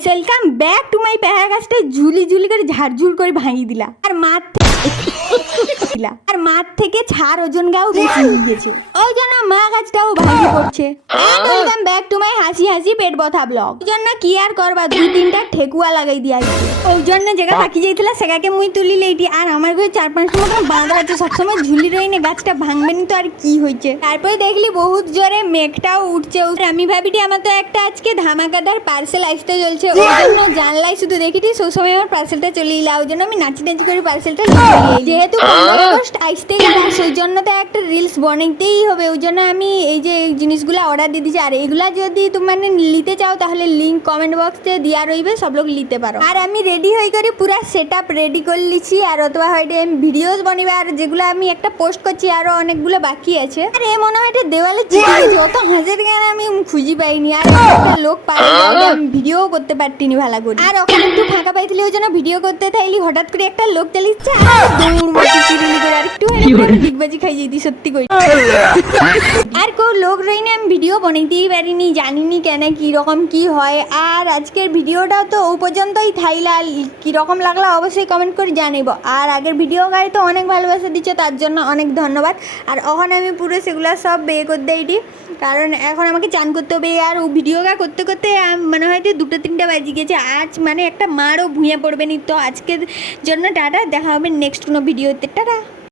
Guys, welcome back to my পেয়ারা গাছটা ঝুলি ঝুলি করে ঝাড়ঝুড় করে ভাঙিয়ে দিলা। আর মাঠ থেকে ছাড় ওজন গাও বেশি হয়ে গেছে, ওই জন্য মা গাছটাও ভাঙি পড়ছে। ওয়েলকাম ব্যাক টু মাই হাসি হাসি পেট ব্যথা ব্লগ। ওই জন্য কি আর করবা, 2-3টা ঠেকুয়া লাগাই দিয়া ওই জন্য যেটা থাকি যাইছিলা সেটাকে মুই তুলি লেইটি। আর আমার ঘরে 4-5টা মতো বাঁধা আছে, সবসময় ঝুলি রইনে গাছটা ভাঙবেনি তো আর কি হয়েছে। তারপরে দেখলি বহুত জোরে মেঘটাও উঠছে। আমি ভাবিটি আমার তো একটা আজকে ধামাকাদার পার্সেল আসতে চলছে, ওই জন্য জানলাই শুধু দেখিটি সেই সময় আমার পার্সেলটা চলে এলা। ওই জন্য আমি নাচি নাচি করে পার্সেলটা নিয়ে যেহেতু 15 আগস্ট আসতে গেলে সেই জন্য তো একটা রিলস বানাইতেই হবে। ওই জন্য আমি এই যে জিনিসগুলো অর্ডার দিয়ে দিচ্ছি। আর এগুলা যদি তোমরা নিতে চাও তাহলে লিঙ্ক কমেন্ট বক্সে দেওয়া রইবে, সব লোক নিতে পারো। আর আমি রেডি হয়ে করে পুরো সেট আপ রেডি করে লিছি। আর অথবা হয়তো আমি ভিডিওস বানিবে, আর যেগুলো আমি একটা পোস্ট করছি আরো অনেকগুলো বাকি আছে। আর এ মনে হয় দেওয়ালে চিপে গেছে, অত হাজার গান আমি খুঁজি পাইনি। আর একটা লোক পাই আমি ভিডিও করতে পারতিনি ভালো করে। আর ওখানে একটু ফাঁকা পাইছিলি, ওই জন্য ভিডিও করতে থাইলি হঠাৎ করে একটা লোক চালিয়েছে আর দৌড় মারছি চিরুনি করে। আর একটু ডিগবাজি খাই যেতি সত্যি করে। আর কেউ লোক রইনি, আমি ভিডিও বানাইতেই পারিনি, জানিনি কেন কিরকম কি হয়। আর আজকের ভিডিওটা তো ও পর্যন্তই থাইলা। কীরকম লাগলো অবশ্যই কমেন্ট করে জানিব। আর আগের ভিডিও গাড়ি তো অনেক ভালোবাসা দিচ্ছ, তার জন্য অনেক ধন্যবাদ। আর ওখানে আমি পুরো সেগুলো সব বিয়ে করে দিইটি, কারণ এখন আমাকে চান করতে হবে। আর ও ভিডিওটা করতে করতে মনে হয় 2-3টা বাজি গেছে। আজ মানে একটা মারও ভুঁয়ে পড়বে নি। তো আজকের জন্য টাটা, দেখা হবে নেক্সট কোনো ভিডিওতে। টাটা।